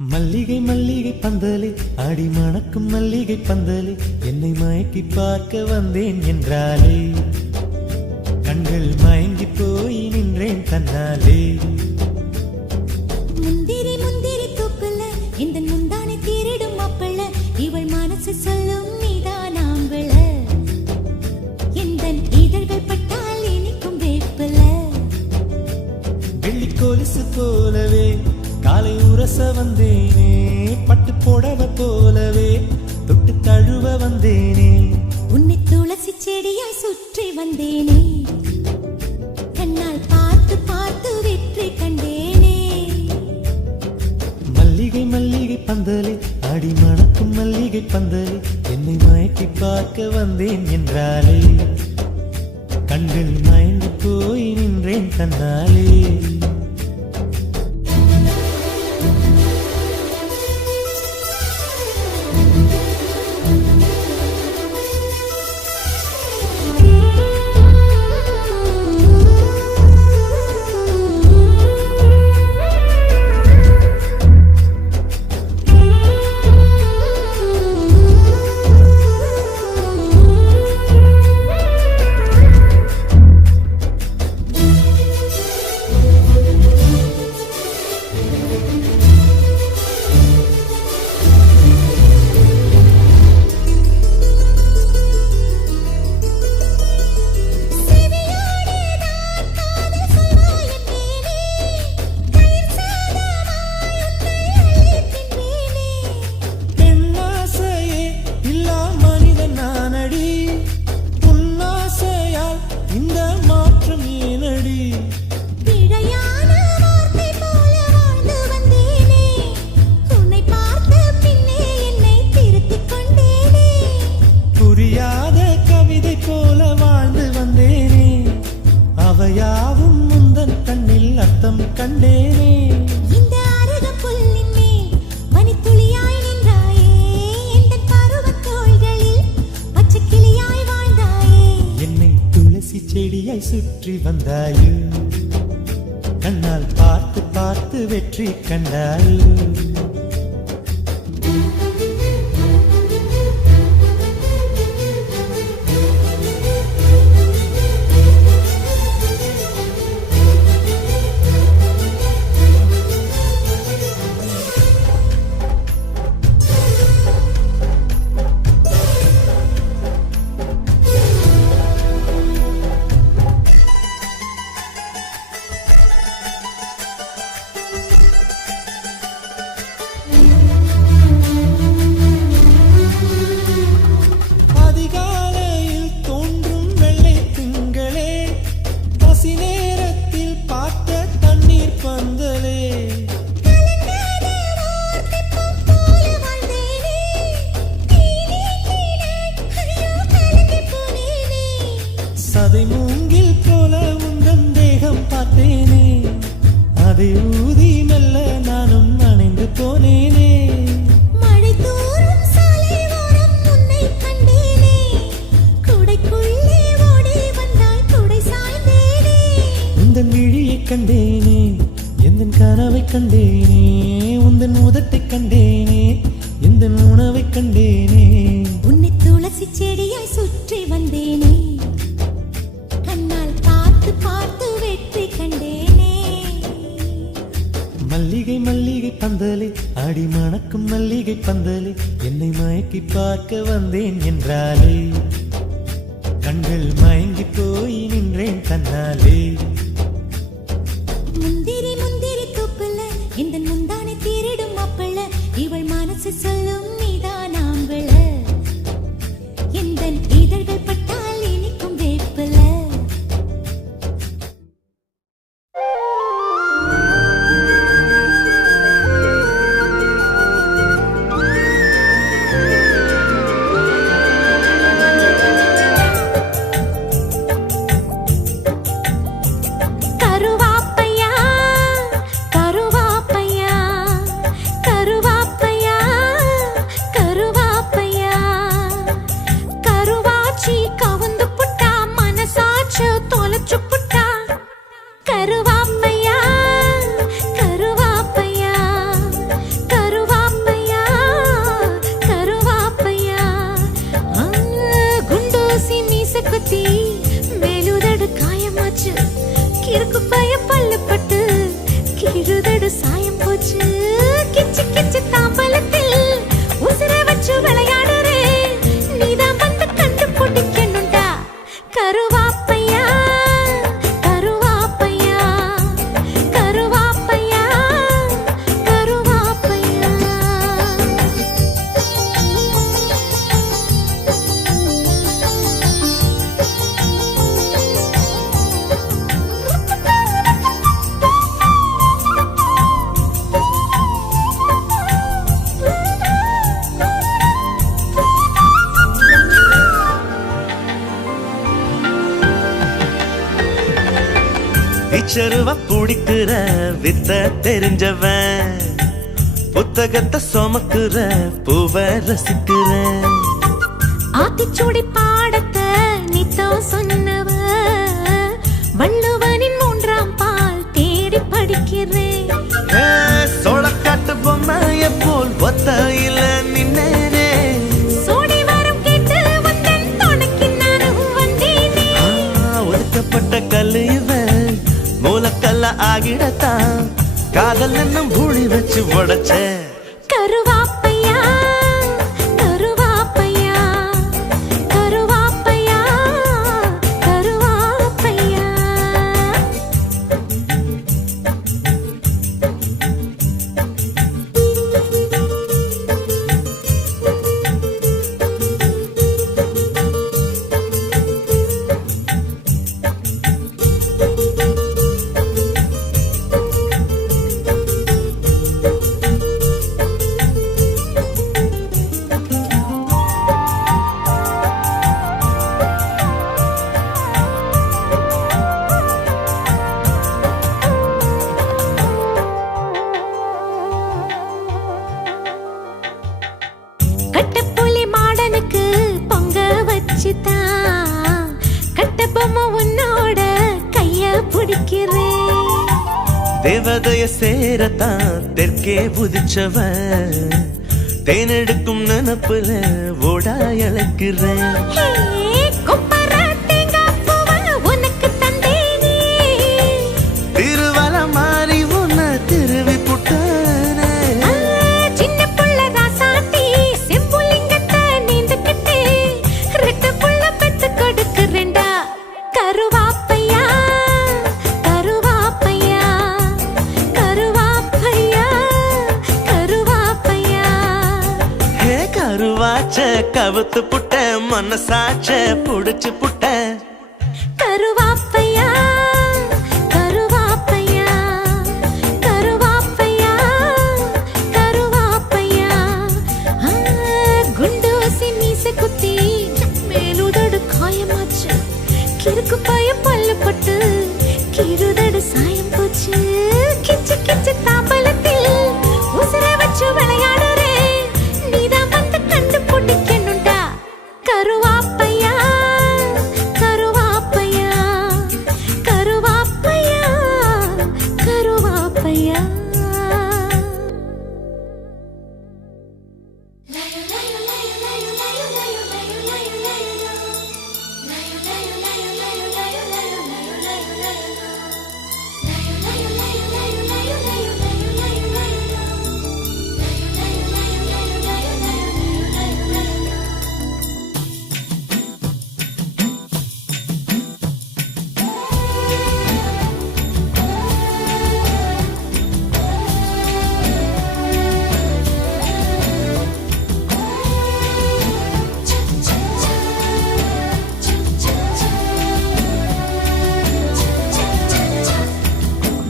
மல்லிகை மல்லிகை பந்தலே ஆடி மணக்கும் மல்லிகை பந்தலே என்னை மயக்கி பார்க்க வந்தேன் என்றாலே கண்கள் மயங்கி போய் நின்றேன் தன்னாலே. முந்திரி முந்திரி தூக்கல இந்த முந்தானை தீரிடும் அப்பள இவள் மனசு சொல்லும் நீதான் ஆம்பள எந்த இதழ்கள் பட்டால் இனிக்கும் வேப்பல வெள்ளி கொலுசு போலவே காலை உரச வந்தேனே பட்டு புடவ போலவே தொட்டு தழுவ வந்தேனே உன்னை துளசி செடியாய் சுற்றி வந்தேனே கண்ணால் பார்த்து பார்த்து வெற்றி கண்டேனே. மல்லிகை மல்லிகை பந்தலே அடி மணக்கும் மல்லிகை பந்தலே என்னை மயக்கி பார்க்க வந்தேன் என்றாலே கண்கள் மயங்கி போய் நின்றேன் தன்னாலே. முடியாத கவிதை போல வாழ்ந்து வந்தேனே, அவையாவும் முந்தன் கண்ணில் அர்த்தம் கண்டேனே. இந்த அருகம் புல்லின் மேல் மணித்துளியாய் நின்றாயே, எந்தன் பருவத் தோள்களில் பச்சைக் கிளியாய் வாழ்ந்தாயே. என்னை துளசி செடியாய் சுற்றி வந்தாயோ, கண்ணால் பார்த்து பார்த்து வெற்றி கண்டாயோ. அதிகாலையில் தோன்றும் வெள்ளை திங்களே, பசி நேரத்தில் பார்த்த தண்ணீர் பந்தலே. கலங்காத ஓர் தெப்பம் போல வாழ்ந்தேனே, நீனே நீனாய் ஐயோ கலங்கிப் போனேனே. சதை மூங்கில் போல உந்தன் தேகம் பார்த்தேனே, அதை ஊதி மெல்ல நானும் அணைந்து போனேனே. மழை தூறும் சாலை ஓரம் உன்னை கண்டேனே, குடைக்குள்ளே ஓடி வந்தாய் குடை சாய்ந்தேனே. உந்தன் விழியைக் கண்டேனே, எந்தன் கனவைக் கண்டேனே, உந்தன் உதட்டைக் கண்டேனே, எந்தன் உணவைக் கண்டேனே. உன்னை துளசி செடியாய் சுற்றி வந்தேனே, கண்ணால் பார்த்து பார்த்து வெற்றி கண்டேனே. மல்லிகை மல்லிகை பந்தலே, அடி மணக்கும் மல்லிகை பந்தலே, என்னை மயக்கி பார்க்க வந்தேன் என்றாலே, கண்கள் மயங்கி போய் நின்றேன் தன்னாலே. முந்திரி முந்திரி தூப்புல இந்த முந்தானை தீரிடும் மாப்பிள்ள, இவள் மனசு சொல்லும் நீதான் ஆம்பள, எந்தன் இதழ்கள் பட்டால் இனிக்கும் வேப்பில. கருவாப்பையா கருவாப்பையா கருவாப்பையா கருவாப்பையா, கருவாச்சி கவுந்து புட்டா மனசாச்சு தொலைச்சு புட்டா. கருவாப்பையா கருவாப்பையா கருவாப்பையா கருவாப்பையா, குண்டூசி மீச குத்தி மேலுதடு காயமாச்சு, கிறுக்கு பய பல்லு பட்டு கீழுதடு சாயம் போச்சு. கிச்சு கிச்சு தாம்பலத்தில் உசுர வச்சு விளையாடுறே, நீதான் வந்து கண்டு பிடிக்கணுண்டா. கருவாப்பையா கருவாப்பையா கருவாப்பையா கருவாப்பையா. இச்சருவ பிடிக்கிற வித்த தெரிஞ்சவன், புத்தகத்தை சுமக்குற பூவ ரசிக்கிற. ஆத்திச்சூடி பாடத்த நித்தோ சொன்னவ, வள்ளுவனின் 3ஆம் பால் தேடி படிக்கிறேன். சோளக்காட்டு பொம்மைய போல் ஒத்தையில நின்னேனே, சோடி வரம் கேட்டு வந்தன் துணைக்கு நானும் வந்தேனே. ஒதுக்கப்பட்ட கல்லு இவன் மூலக்கல்ல ஆகிடத்தான், காதல் என்னும் பூழி வச்சு உடைச்ச. கருவாப்பையா கருவாப்பையா கருவாப்பையா கருவாப்பையா. வச்சுதான் கட்ட பொம்மை உன்னோட கைய பிடிக்கிறேன். தேவதைய சேரத்தான் தெற்கே புதிச்சவன் தேனெடுக்கும் நினப்புல ஓடா இழக்கிறேன். ஹே, கொப்பர தேங்காய் பூவை உனக்கு தந்தேனே. திருவல மாறி உன்னை திருவி புட்டானே. ஆ, சின்ன புள்ள ராசாத்தி செம்புலிங்கத்தை நீந்துக்கிட்டு ரெட்ட புள்ள பெத்து கொடுக்கிறேன்டா. கருவாப்பையா கருவாப்பையா கருவாப்பையா கருவாப்பையா. ஹே கருவாச்ச கவுத்து புட்ட மனசாச்ச புடிச்சு புட்ட. கருவாப்பையா கருவாப்பையா கருவாப்பையா கருவாப்பையா. ஆ, குண்டூசி மீசை குத்தி மேலுதடு காயமாச்சு. கிறுக்கு பாய பல்லு பட்டு கிருதடு சாயம் போச்சு. கிச்சு கிச்சு தாம்பலத்தில் உசுர வச்சு விளையாடுறேன். நீதான் வந்து கண்டு பிடிக்கணும்டா. கருவாப்பையா கருவாப்பையா கருவாப்பையா கருவாப்பையா.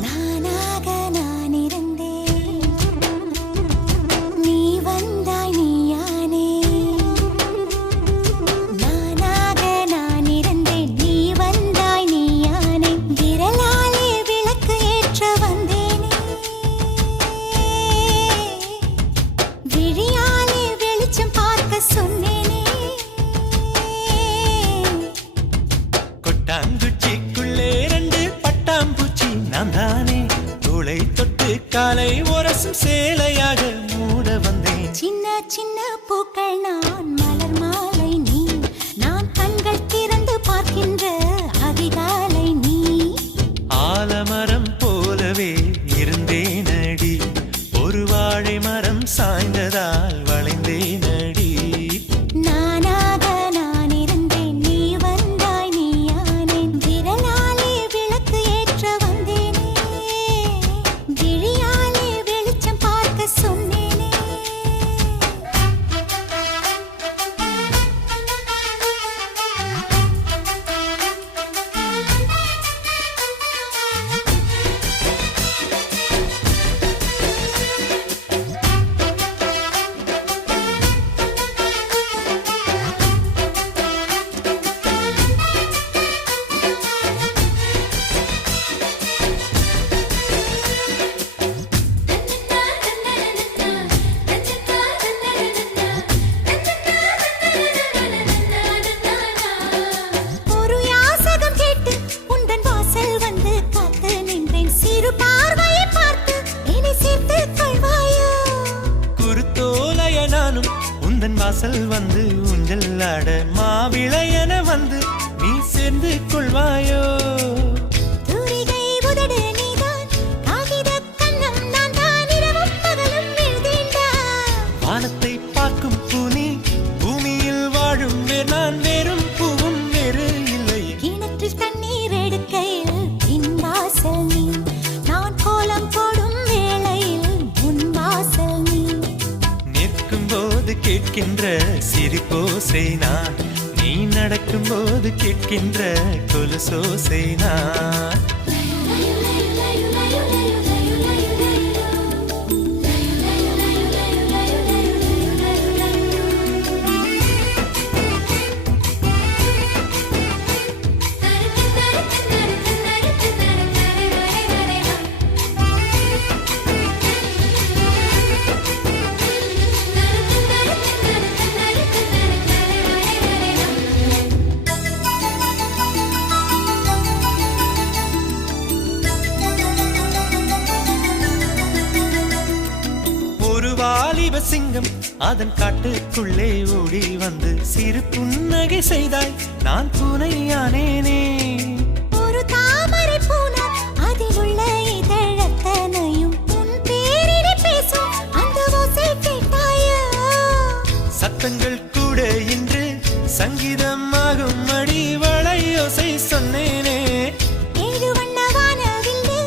நானாக நான் இருந்தேன், நீ வந்தாய் நீயானே. நானாக நான் இருந்தேன், நீ வந்தாய் நீயானே. விரலாலே விளக்கு ஏற்ற வந்தேனே. விழியாலே வெளிச்சம் பார்க்க சொன்னேனே. கொட்டாங்குச்சிக்குள்ளே ரெண்டு பட்டாம்பூச்சி நான் தானே. தோளை தொட்டு காலை உரசும் சேலையாக மூட வந்தேன். சின்ன சின்ன பூக்கள் நான் மலர் மாலை நீ. நான் கண்கள் திறந்து பார்க்கின்ற அதிகாலை நீ. ஆலமரம் போலவே இருந்தேனடி, ஒரு வாழை மரம் சாய்ந்ததால் வளைந்தேனடி. நானாக நான் இருந்தேன், நீ வந்தாய் நீயானேன். விரலாலே விளக்கு ஏற்ற வந்தேனே. விழியாலே வெளிச்சம் பார்க்க சொன்னேனே. ஒரு யாசகம் கேட்டு உந்தன் வாசல் வந்து காத்து நின்றேன். சிறு பார்வையை பார்த்து என்னை சேர்த்துக் கொள்வாயோ? குருத்தோலைய நானும் உந்தன் வாசல் வந்து ஊஞ்சல் ஆட மாவிளையன வந்து நீ சேர்ந்து கொள்வாயோ? தூரிகை உதடு நீதான், காகிதக் கன்னம் நான் தான். இரவும் பகலும் எழுதேன்டா. வானத்தை பார்க்கும் பூனி, பூமியில் வாழும் நான் வேறும் பூவும் வேறு இல்லை. கிணற்றில் தண்ணீர் எடுக்கையில் என் வாசல் நீ. நான் கோலம் போடும் வேளையில் உன் வாசல் நீ. நிற்கும் போது கேட்கின்ற சிரிப்போசை நான், நீ நடக்கும் போது கேட்கின்ற கொலுசோசை நான். வாலிப சிங்கம் அதன் காட்டுக்குள்ளே ஓடி வந்து சிறு புன்னகை செய்தாய் நான் பூனையானேனே ஒரு தாமரை பூனா அதில் உள்ள இதழத்தனையும் உன் பேரினை பேசும் அந்த ஓசை கேட்டாயா சத்தங்கள் கூட இன்று சங்கீதமாகும் அடி வளையோசை சொன்னேனே ஏழு வண்ண வானவில்லு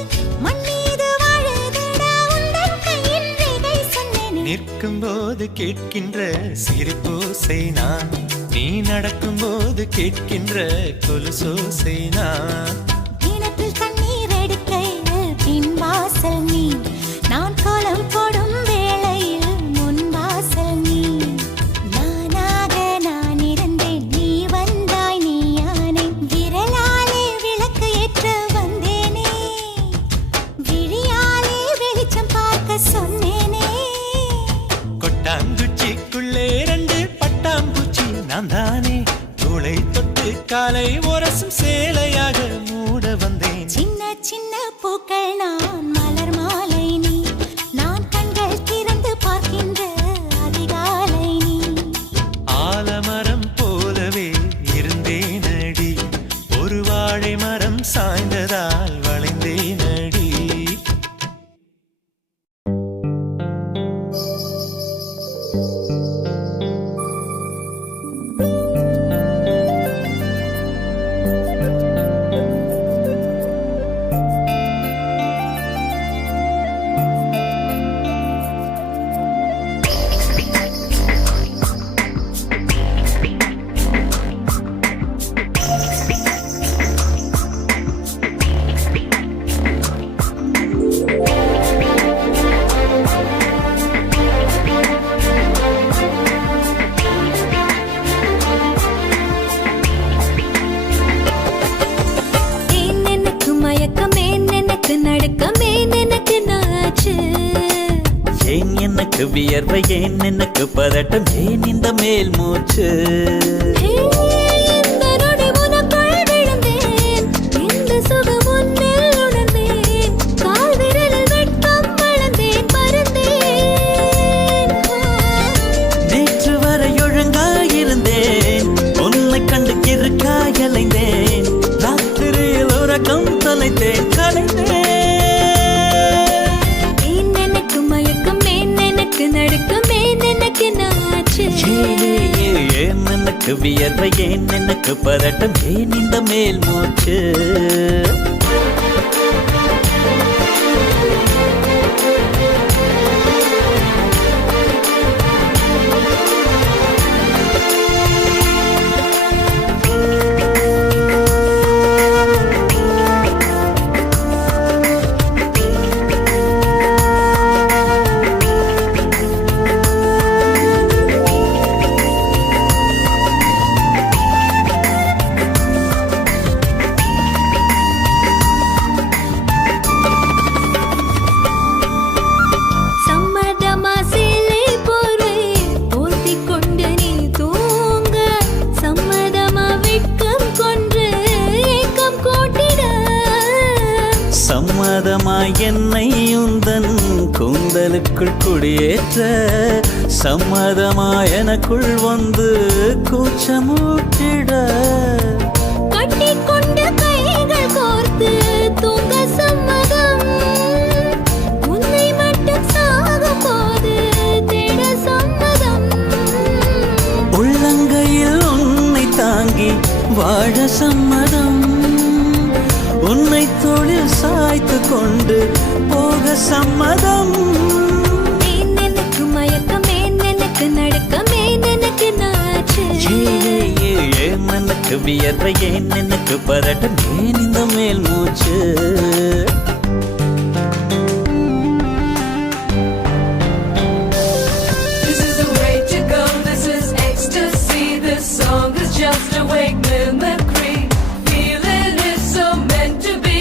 மண் மீது வாழுதடா உந்தன் கையின் ரேகை சொன்னேனே நிற்கும் போது கேட்கின்ற சிரிப்போசை நான் நீ நடக்கும் போது கேட்கின்ற கொலுசோசை நான் கிணற்றில் தண்ணீர் எடுக்கையில் பின் வாசல் நீ நான் கோலம் போடும் வேளையில் முன் வாசல் நீ நானாக நான் இருந்தேன் நீ வந்தாய் நீ யானை விரலாலே விளக்கு ஏற்ற வந்தேனே விழியாலே வெளிச்சம் பார்க்க சொன்னேனே கொட்டாங்குச்சிக்குள்ளே 2 பட்டாம்பூச்சி நான் தானே தோளை தொட்டு காலை உரசும் சேலையாக மூட வந்தேன் சின்ன சின்ன பூக்கள் நான் மலர் மாலை நீ நான் கண்கள் திறந்து பார்க்கின்ற அதிகாலை நீ ஆலமரம் போலவே இருந்தேனடி ஒரு வாழை மரம் சாய்ந்ததால் வளைந்தேனடி ஏன் எனக்கு மயக்கம் ஏன் எனக்கு நடுக்கம் ஏன் எனக்கு நாச்சு ஏன் எனக்கு வியர்வை ஏன் எனக்கு பதட்டம் ஏன் இந்த மேல் மூச்சு இந்த நொடி உனக்குள் விழுந்தேன் இந்த சுகம் உன்னில் உணர்ந்தேன் கால் விரலில் வெட்கம் வளர்ந்தேன் பறந்தேன் நேற்று வரை ஒழுங்காயிருந்தேன் உன்னை கண்டு கிறுக்காய் அலைந்தேன் ராத்திரியில் உறக்கம் தொலைத்தேன் கலைந்தேன் ஏன் எனக்கு மயக்கம் ஏன் எனக்கு நடுக்கம் ஏன் எனக்கு நாச்சு ஏன் எனக்கு வியர்வை ஏன் எனக்கு பதட்டம் ஏன் இந்த மேல் மூச்சு சம்மதமா சேலை போர்வை போர்த்திக் கொண்டு நீ தூங்க சம்மதமா வெட்கம் கொன்று ஏக்கம் கூட்டிட சம்மதமாய் என்னை உந்தன் கூந்தலுக்குள் குடியேற்ற சம்மதமாய் எனக்குள் வந்து கூச்சமூட்டிட கட்டிக்கொண்டு கைகள் கோர்த்து தூங்க சம்மதம் உன்னை மட்டும் சாகும் போது தேட சம்மதம் உள்ளங்கையில் உன்னை தாங்கி வாழ சம்மதம் உன்னை தோளில் சாய்த்து கொண்டு போக சம்மதம் ஏன் எனக்கு மயக்கம் ஏன் எனக்கு நடுக்கம் ஏன் எனக்கு நாச்சு ஏன் எனக்கு வியர்வை ஏன் எனக்கு பதட்டம் ஏன் இந்த மேல் மூச்சு This is the way to go, this is ecstasy. This song is just a wake mimicry. Feeling is so meant to be.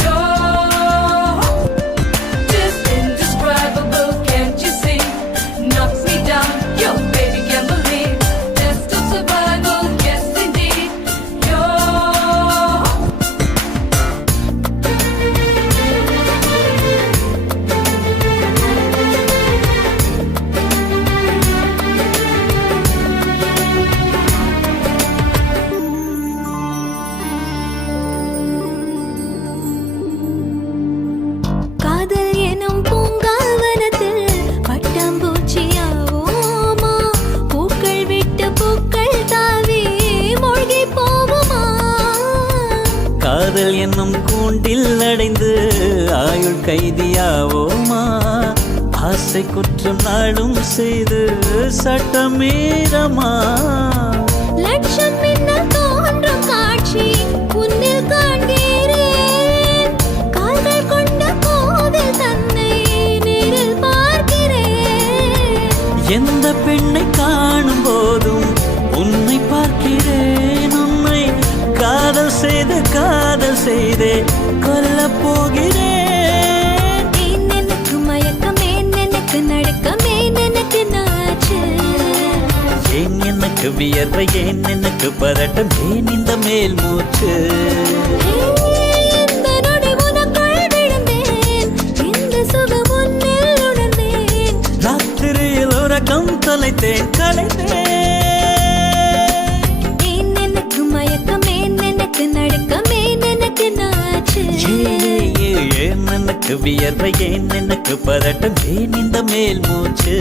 You're just indescribable, can't you see? Knocks me down, your baby can't believe. Test of survival, yes indeed. You're காதல் என்னும் கூண்டில் அடைந்து ஆயுள் கைதியாவோமா ஆசை குற்றம் நாளும் செய்து சட்டமீறமா லட்சம் மின்னல் தோன்றும் காட்சி உன்னில் காண்கிறேன் கால்கள் கொண்ட கோவில் தன்னை நேரில் பார்க்கிறேன் எந்த பெண்ணை காணும் போதும் உன்னை பார்க்கிறேன் உன்னை காதல் செய்தே கொல்லப் போகிறேன் ஏன் எனக்கு மயக்கம் ஏன் எனக்கு நடுக்கம் ஏன் எனக்கு நாச்சு ஏன் எனக்கு வியர்வை ஏன் எனக்கு பதட்டம் ஏன் இந்த மேல் மூச்சு இந்த நொடி உனக்குள் விழுந்தேன் இந்த சுகம் உன்னில் உணர்ந்தேன் ராத்திரியில் உறக்கம் தொலைத்தேன் கலைத்தேன் ஏன் எனக்கு மயக்கம் ஏன் எனக்கு நடுக்கம் ஏன் எனக்கு நாச்சு ஏன் எனக்கு வியர்வை ஏன் எனக்கு பதட்டம் ஏன் இந்த மேல் மூச்சு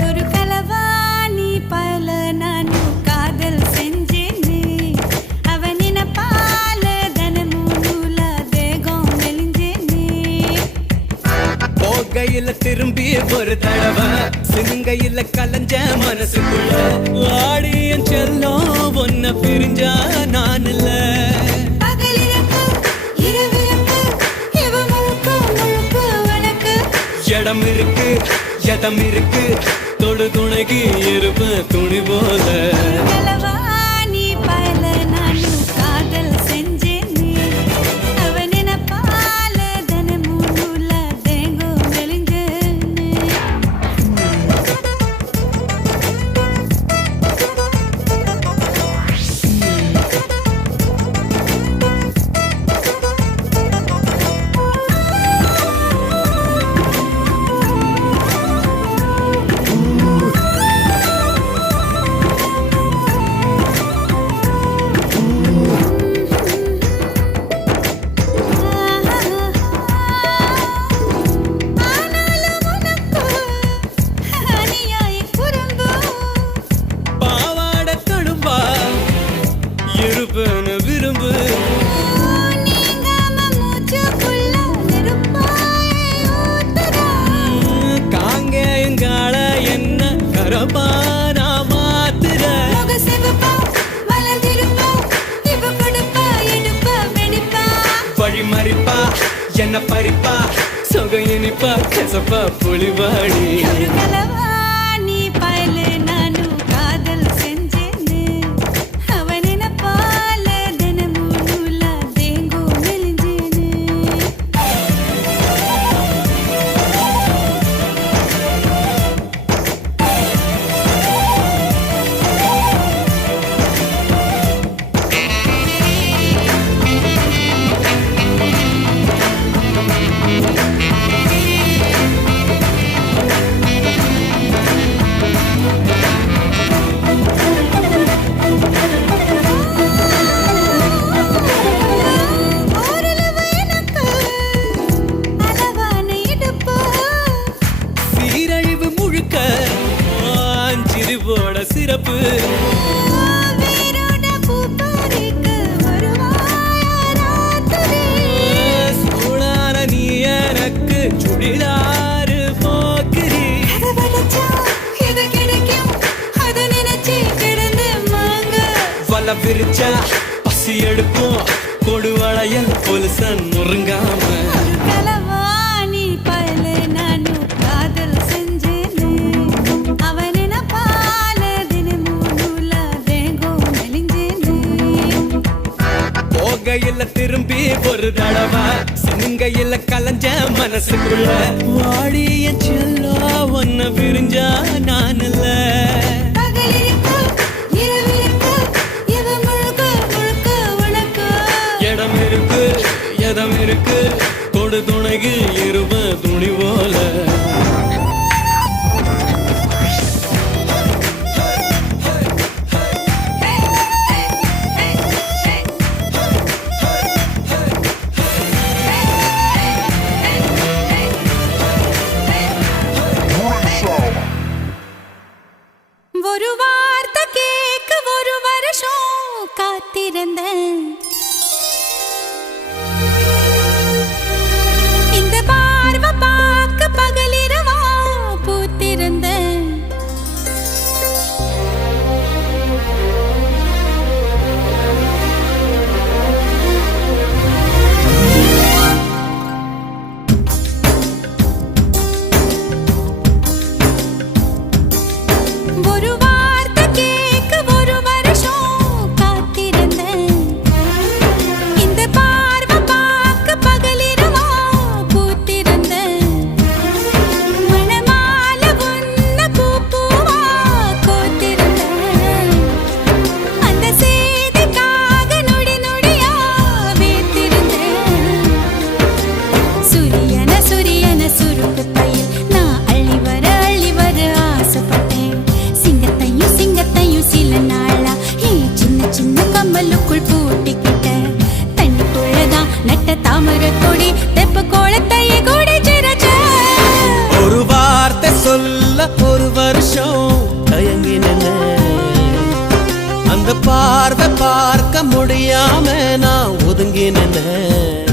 ஒரு கலவாணி பல நான் காதல் செஞ்சேனே அவனின பால தனமும் நூல தேகம் மெலிஞ்சேனே போகையில திரும்பி ஒரு தடவை சிங்கையில கலஞ்ச மனசுக்குள்ள ஆடியன் செல்லம் ஒன்ன பிரிஞ்சா நான் இல்ல பகலிரக்கு இரவிரக்கு இவ முழுக்க முழுக்க உனக்கு இடம் இருக்கு எதம் இருக்கு தொடு துணைக்கு இருப்ப துணி போல கலவாணி பல நான் காதல் செஞ்சேனே அவனின பால தனமும் நூல தேகம் மெலிஞ்சேனே ஆனாலும் உனக்கு அநியாய குறும்பு பாவாட தடும்பா இருப்பன விரும்பு நீங்காம மூச்சுக்குள்ள நெருப்பாய் ஊத்துதா காங்கேயங்கால என்ன கரப்பானா மாத்துற முக சிவப்பா மலர்ந்திருப்பா இவ கொடுப்பா எடுப்பா வெடிப்பா வழி மறிப்பா என்ன பறிப்பா சொக இனிப்பா கசப்பா புலிவாடி ஒரு கலவாணி பயல நானும் காதல் செஞ்சேனே அவனின பால தினமும் நூல தேங்கோ மெலிஞ்சேனே ஓரளவு எனக்கு அளவான இடுப்பு சீரழிவு முழுக்க சிரிவோட சிறப்பு வேரோட பூ பறிக்க வருவாயா ராத்திரி சூடான நீ எனக்கு சுடிதாரு போக்குறி கதவடைச்சா இது கிடைக்கும் அதை நினைச்சு கிடந்து மாங்க வல விரிச்சா பசி எடுப்போம் கொடுவளையல் பொலுசன் முருங்காம ஒரு கலவாணி பயல நானும் காதல் செஞ்சேனே அவனின பால தினமும் நூல தேங்கோ மெலிஞ்சேனே போகையில திரும்பி ஒரு தடவை சிங்கையில கலஞ்ச மனசுக்குள்ள வாடிய செல்லா ஒன்ன பிரிஞ்சா நான் இல்ல பகலிரக்கு இரவிரக்கு இவ முழுக்க முழுக்க உனக்கு இடம் இருக்கு எதம் இருக்கு பார்வை பார்க்க முடியாம நான் ஒதுங்கி நின்னேன்.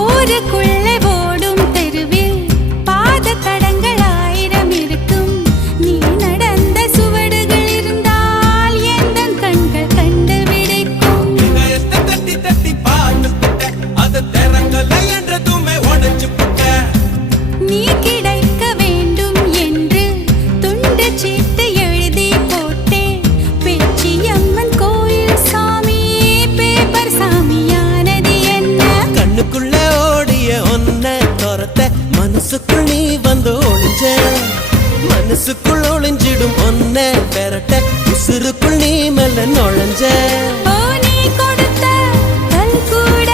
ஊருக்குள்ளே ஓடும் தெருவில் பாத தடங்கள் 1000 இருக்கும். நீ நடந்த சுவடுகள் இருந்தால் எந்தன் கண்கள் கண்டு விடைக்கும். இதயத்தை தட்டி தட்டி பார்த்துட்ட, அது திறக்கலை என்றதுமே உடைச்சு புட்ட. நீ கிடைக்க வேண்டும் என்று துண்டு சீட்டு எழுதி போட்டேன். பேச்சியம்மன் கோயில் சாமி பேப்பர் சாமியானது என்ன? கண்ணுக்குள்ள ஓடிய ஒன்ன துரத்த மனசுக்குள் நீ வந்து ஒளிஞ்ச. மனசுக்குள் ஒளிஞ்சிடும் ஒன்ன பெறட்ட உசுருக்குள் நீ மெல்ல நுழைஞ்ச. ஓ நீ கொடுத்த கல் கூட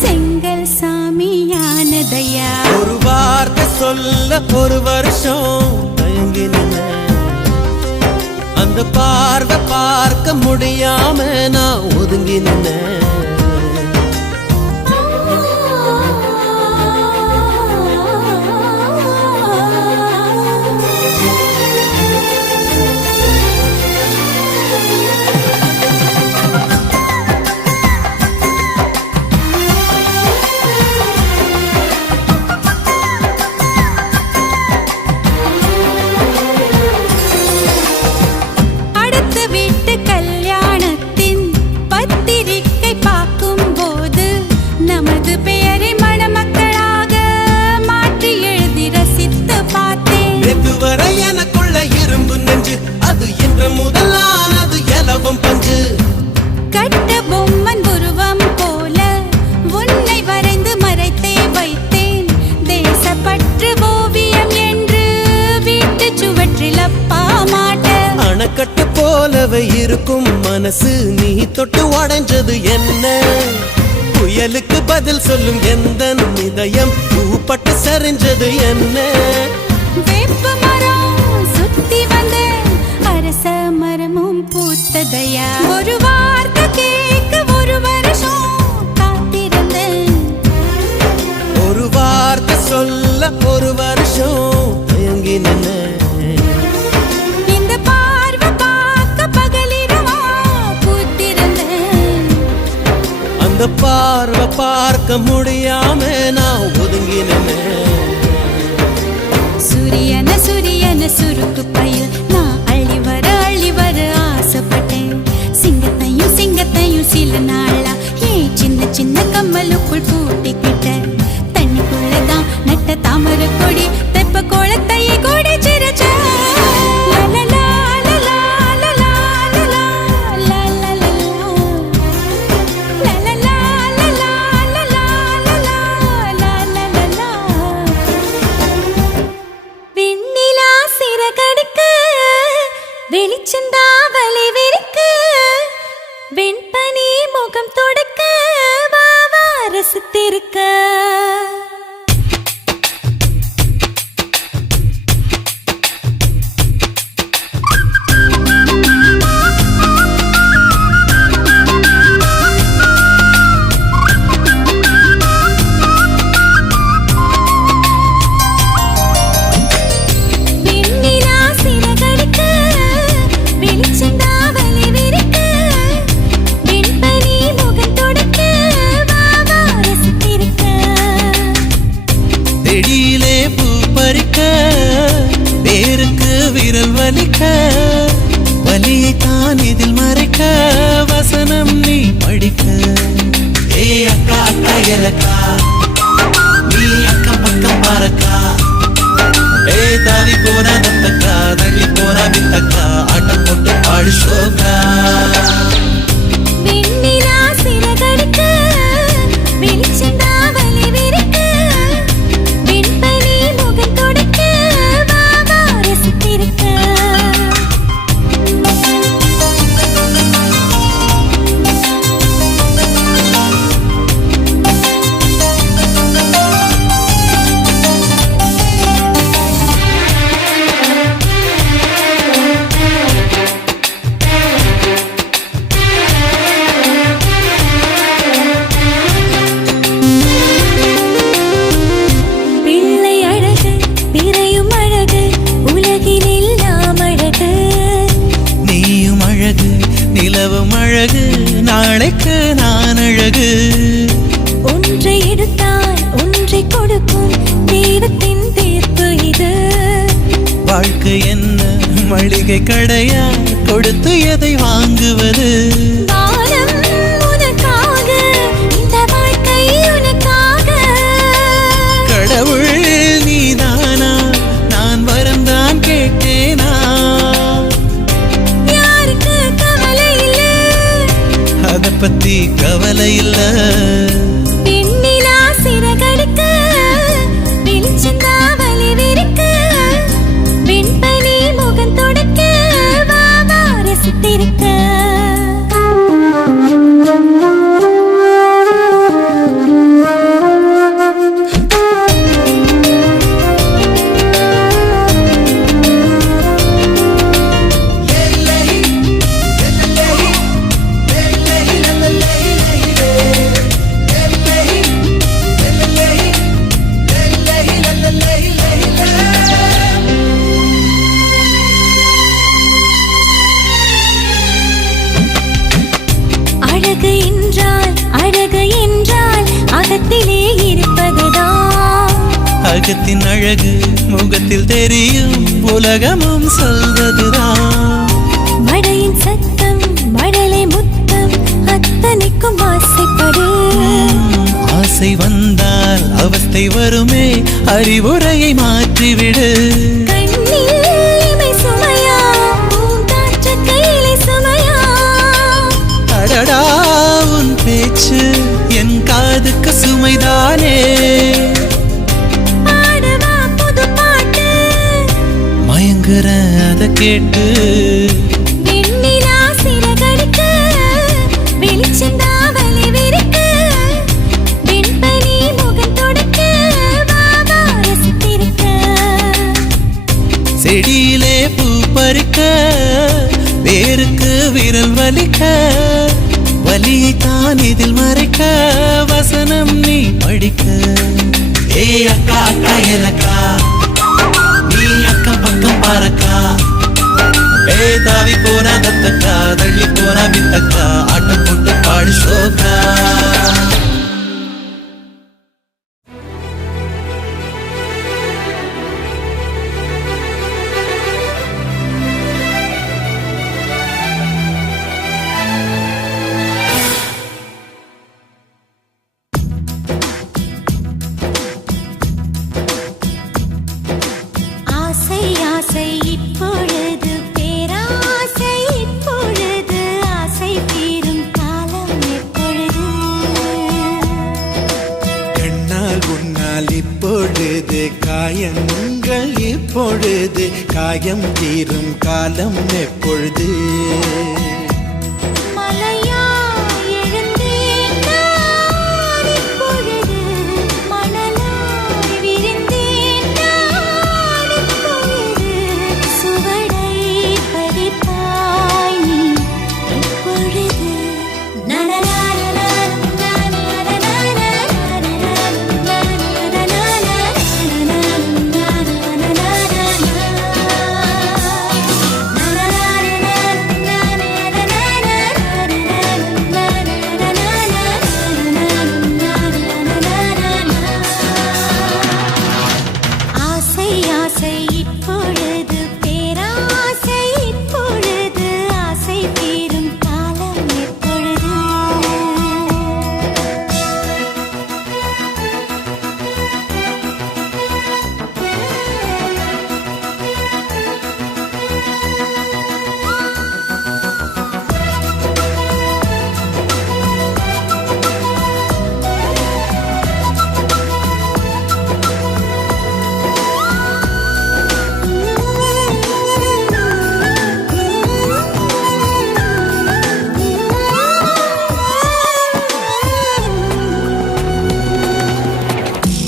செங்கல் சாமியானதையா? ஒரு வார்த்தை சொல்ல ஒரு வருஷம் தயங்கி நின்னேன். அந்த பார்வை பார்க்க முடியாம நான் ஒதுங்கி நின்னேன். அடுத்த வீட்டு கல்யாணத்தின் பத்திரிகை பார்க்கும் போது நமது பெயரை மணமக்களாக மாற்றி எழுதி ரசித்து பார்த்தேன். நேத்து வரை எனக்குள்ள இரும்பு நெஞ்சு, அது இன்று முதலானது எலவம் பஞ்சு. கட்ட பொம்மன் உருவம் போல உன்னை வரைந்து மறைத்தே வைத்தேன். தேசப்பற்று ஓவியம் என்று வீட்டு சுவற்றில் அப்பா மாட்ட. அணைக்கட்டு போலவே இருக்கும் மனசு, நீ தொட்டு உடைஞ்சது என்ன? புயலுக்கு பதில் சொல்லும் எந்த இதயம் பூப்பட்டு சரிஞ்சது என்ன? வேப்ப மரம் சுத்தி வந்தேன், அரச மரமும் பூத்ததையா? ஒரு வார்த்தை கேட்க ஒரு வருஷம் காத்திருந்தேன். ஒரு வார்த்தை சொல்ல ஒரு வருஷம் தயங்கி நின்னேன். இந்த பார்வை பார்க்க பகலிரவா பூத்திருந்தேன். அந்த பார்வை பார்க்க முடியாம நான் ஒதுங்கி நின்னேன். சூரியன சுருக்கு பயில் நான் அள்ளி வர ஆசைப்பட்டேன். சிங்கத்தையும் சில நாளா ஏன் சின்ன சின்ன கம்மலுக்குள் பூட்டிக்கிட்டேன். தண்ணிக்குள்ளதான் நட்ட தாமரை கொடி தெப்ப கோலத்தையை கொடி சிரிச்ச. வெண்ணிலா சிறகடிக்க வெளிச்சந்தாவலை விரிக்க வெண்பனி முகம் தொடக்க வாவா ரசித்திருக்க. வெண்ணிலா சிறகடிக்க வெளிச்சந்தாவலை விரிக்க வெண்பனி முகம் தொடக்க வாவா ரசித்திருக்க. செடியிலே பூ பறிக்க வேருக்கு விரல் வலிக்க, வலியை தான் இதில் மறைக்க வசனம் நீ படிக்க. ஏ அக்கா அக்கா எனக்கா, நீ அக்கம் பக்கம் பாரக்கா. ஏ தாவி போனா நத்தக்கா, தள்ளி போனா வித்தக்கா, ஆட்டம் போட்டு பாடு ஷோக்கா. வெண்ணிலா சிறகடிக்க வெளிச்சந்தாவலை விரிக்க வெண்பனி முகம் தொடக்க வாவா ரசித்திருக்க. கொடுக்கும் தெய்வத்தின் தீர்ப்பு இது. வாழ்க்கை என்ன மளிகை கடையா, கொடுத்து எதை வாங்குவது? வானம் உனக்காக, இந்த வாழ்க்கை உனக்காக. கடவுள் நீதானா, நான் வரம்தான் கேட்டேனா? யாருக்கு கவலை இல்லை, அத பத்தி கவலை இல்ல. பெண்ணிலா சிறகடிக்க, வெளிச்சந்தா வலி விரிக்க, வெண்பனி முகம் தொடக்க, வா வா ரசித்திருக்க. அழகு என்றால் அகத்திலே இருப்பதுதான். அகத்தின் அழகு முகத்தில் தெரியும், உலகமும் சொல்வதுதான். மழையின் சத்தம், மழலை முத்தம், அத்தனைக்கும் ஆசைப்படு. ஆசை வந்தால் அவஸ்தை வருமே, அறிவுரையை மாற்றிவிடு. கண்ணில் இமை சுமையா, பூங்காற்று கையிலே சுமையா. அடடா உன் பேச்சு என் காதுக்கு சுமைதானே. பாடவா புது பாட்டு, மயங்குற அத கேட்டு. வெண்ணிலா சிறகடிக்க, வெளிச்சந்தா வலி விரிக்க, வெண்பனி முகம் தொடக்க, வா வா ரசித்திருக்க. செடியிலே பூ பறிக்க, வேருக்கு விரல் வலிக்க, வலியைத்தான் இதில் மறைக்க, வசனம் நீ படிக்க. ஏ அக்கா அக்கா எனக்கா, நீ அக்கா பக்கம் பாரக்கா. ஏ தாவி போனா தத்தக்கா, தள்ளி போனா வித்தக்கா, ஆட்டம் போட்டு பாடு ஷோக்கா. ஆசை ஆசை இப்பொழுது பேராசை, இப்பொழுது ஆசை தீரும் காலம் எப்பொழுது? கண்ணால் உன்னால் இப்பொழுது காயங்கள், இப்பொழுது காயம் தீரும் காலம் எப்பொழுது? மலையாய் எழுந்தேன் நான் இப்பொழுது, மணலாய் விரிந்தேன் நான் இப்பொழுது. சுவடை பதிப்பாய் நீ இப்பொழுது. ஆசை ஆசை இப்பொழுது பேராசை, இப்பொழுது ஆசை தீரும் காலம் எப்பொழுது?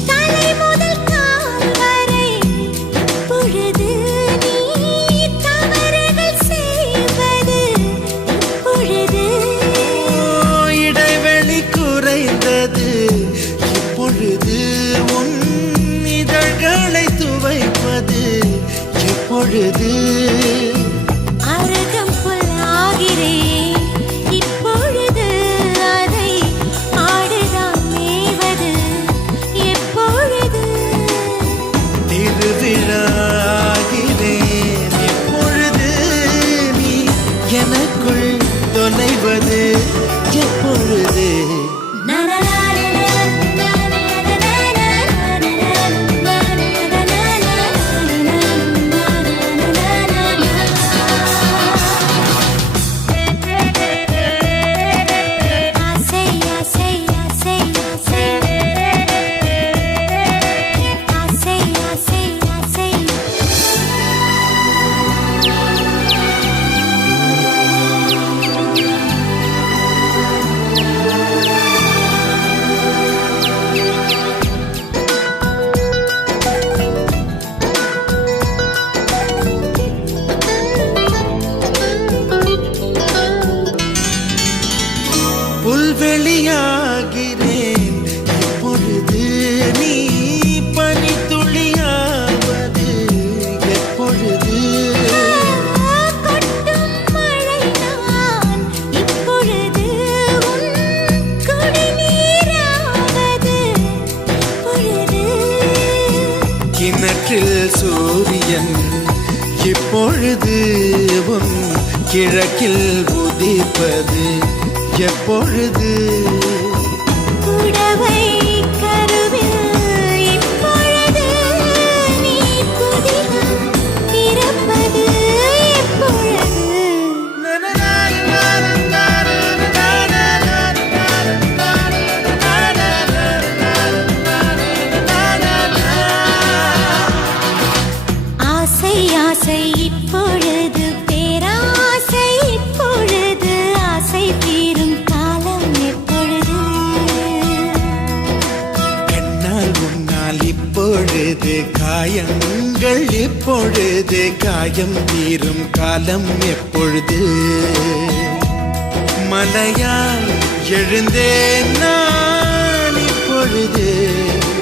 தலை முதல் கால் வரை இப்பொழுது நீ தவறுகள் செய்வது இப்பொழுது. இடைவெளி குறைந்தது இப்பொழுது, உன் இதழ்களை துவைப்பது எப்பொழுது? அருகம் புல்லாகிறேன் இப்பொழுது, அதை ஆடுதான் மேவது எப்பொழுது? காற்றில் சூரியன் இப்பொழுது உன் கிழக்கில் உதிப்பது எப்பொழுது புடவை கருவில் இப்பொழுது நீ புதினம் பிறப்பது எப்பொழுது ஆசை ஆசை இப்பொழுது பேராசை இப்பொழுது ஆசை தீரும் காலம் எப்பொழுது கண்ணால் உன்னால் இப்பொழுது காயங்கள் இப்பொழுது காயம் தீரும் காலம் எப்பொழுது மலையால் எழுந்தேன் நான் இப்பொழுது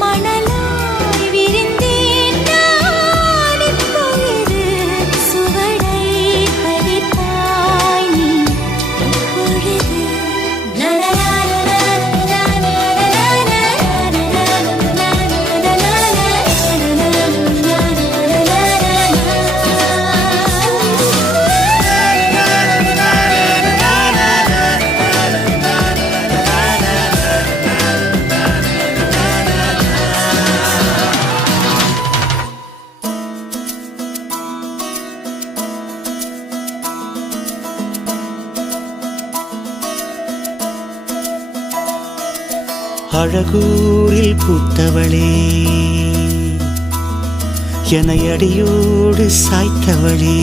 மணலாய் விரிந்தேன் நான் இப்பொழுது சுவடை பதித்தாய் நீ இப்பொழுது அழகூரில் பூத்தவளே என்னை அடியோடு சாய்த்தவளே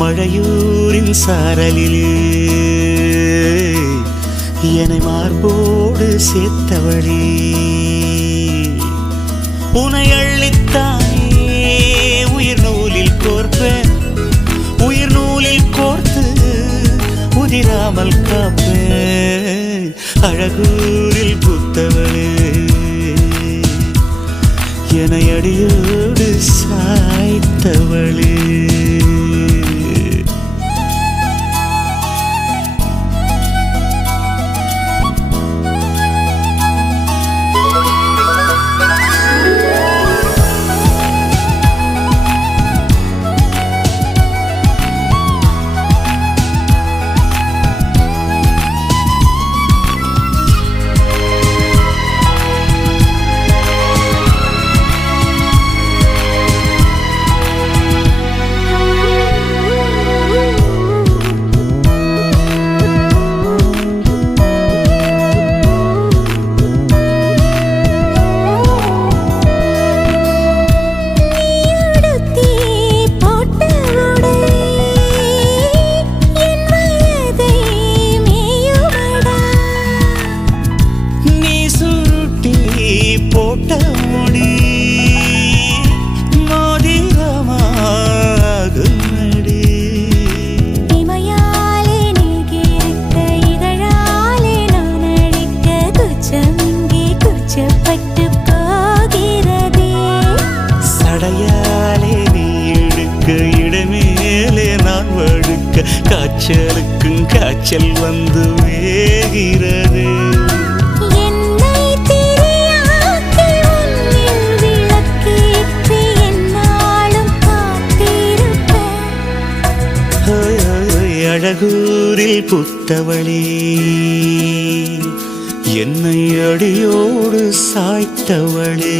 மழையூரின் சாரலிலே என்னை மார்போடு சேர்த்தவளே உனை அள்ளித்தானே உயிர் நூலில் கோர்ப்பேன் உயிர் நூலில் கோர்த்து உதிராமல் காப்பேன் அழகூரில் புத்தவளே என்னை அடியோடு சாய்த்தவளே காய்ச்சலுக்கும் காய்ச்சல் வந்து வேகிறது என்னை திரியாக்கி உன்னில் விளக்கேற்றி எந்நாளும் காத்திருப்பேன் அழகூரில் புத்தவளே என்னை அடியோடு சாய்த்தவளே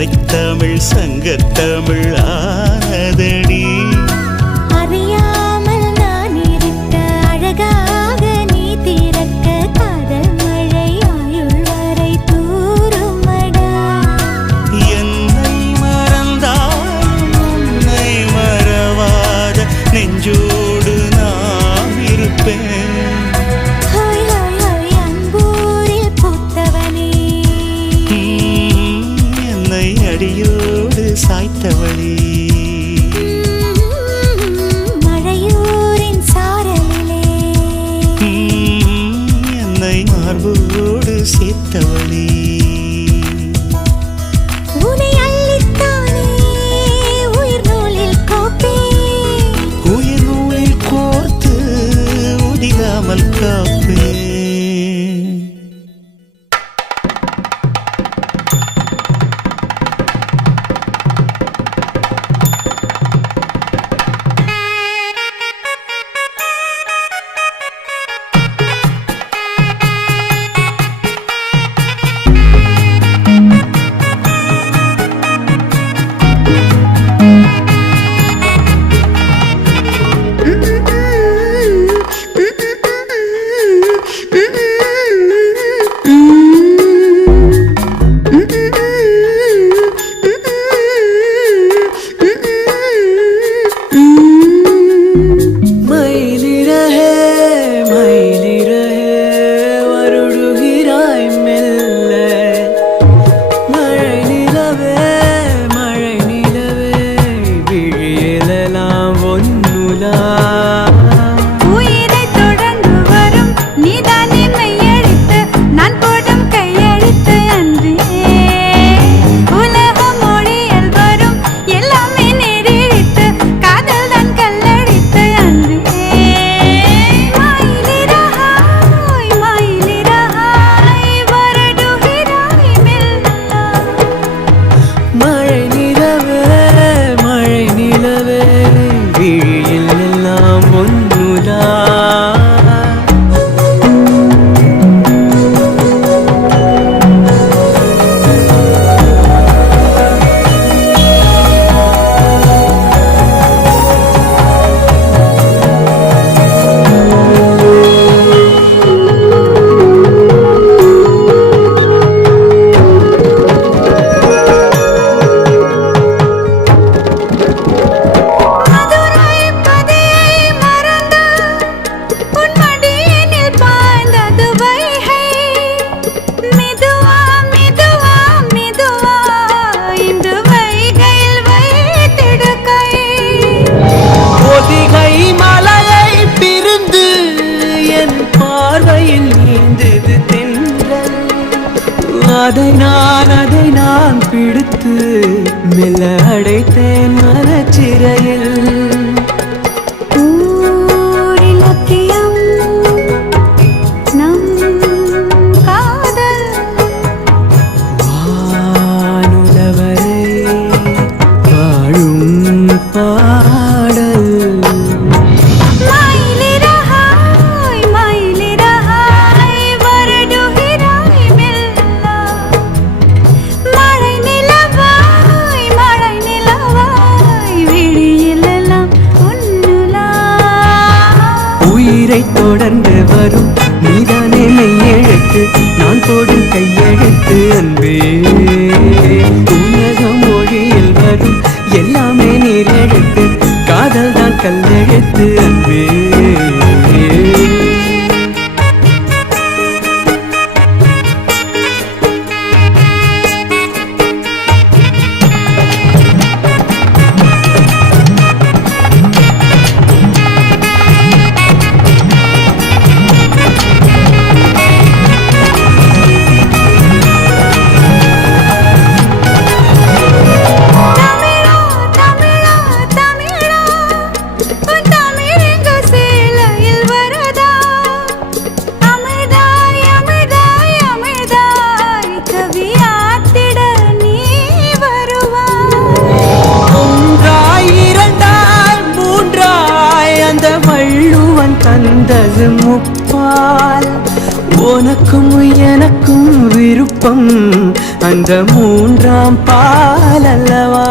அன்னை தமிழ் சங்கத்தமிழ் ஆனதடி. அறியாமல் நான் இருக்க அழகாக நீ திறக்க காதல் மழை ஆயுள் வரை தூருமடா. என்னை மறந்தாலும் உன்னை மறவாத நெஞ்சோடு நான் இருப்பேன். ஹாய் ஹாய் ஹாய் அன்பூரில் பூத்தவனே, என்னை அடியோடு சாய்த்தவளே, மழையூரின் சாரலிலே என்னை மார்போடு சேர்த்தவளே. உனை அள்ளித்தானே உயிர் நூலில் கோப்பேன். உயிர் நூலில் கோர்த்து உதிராமல் காப்பேன். உயிரை தொடர்ந்து வரும் நீதான் என்னை அழைத்து நான் போடும் கையெழுத்து அன்றே. உலக மொழியில் வரும் எல்லாமே நேரிழித்து காதல் தான் கல்லடித்து அன்றே. மயிலிறகாய் மயிலிறகாய் வருடுகிறாய் மெல்ல. மழை நிலவே மழை நிலவே விழியில் எல்லாம் ஒன்றுதா. மதுரை பதியை மறந்து உன் மடியினில் பாய்ந்தது வைகை. மெதுவா மெதுவா மெதுவா இந்த வைகையில் வைத்திடு கை. பொதிகை மலையை பிரிந்து என் பார்வையில் நீந்தது தென்றல். அதை நான் பிடித்து மெல்ல அடைத்தேன் மனச்சிறையில். ஊரிலக்கியம் நம் காதல் வானுலவரை வாழும் பாடல். மயிலிறகாய் மயிலிறகாய் வருடுகிறாய் மெல்ல. மழை நிலவாய் விழியில் எல்லாம் ஒன்னுலா. உயிரை தொடர்ந்து வரும் நீதானே மெய்யெழுத்து நான் போடும் கையெழுத்து அன்பே. உலக மொழியில் வரும் எல்லாமே நீரெழுத்து காதல் தான் கல்லெழுத்து அன்பே. தமிழா தமிழா தமிழா உன் தமிழெங்க சேலையில் வரதா. அமிர்தாய் அமிர்தாய் அமிர்தாய் கவியாத்திட நீ வருவாய். ஒன்றாய் இரண்டாய் மூன்றாய் அந்த வள்ளுவன் தந்தது முப்பால். உனக்கும் எனக்கும் விருப்பம் அந்த மூன்றாம் பால் அல்லவா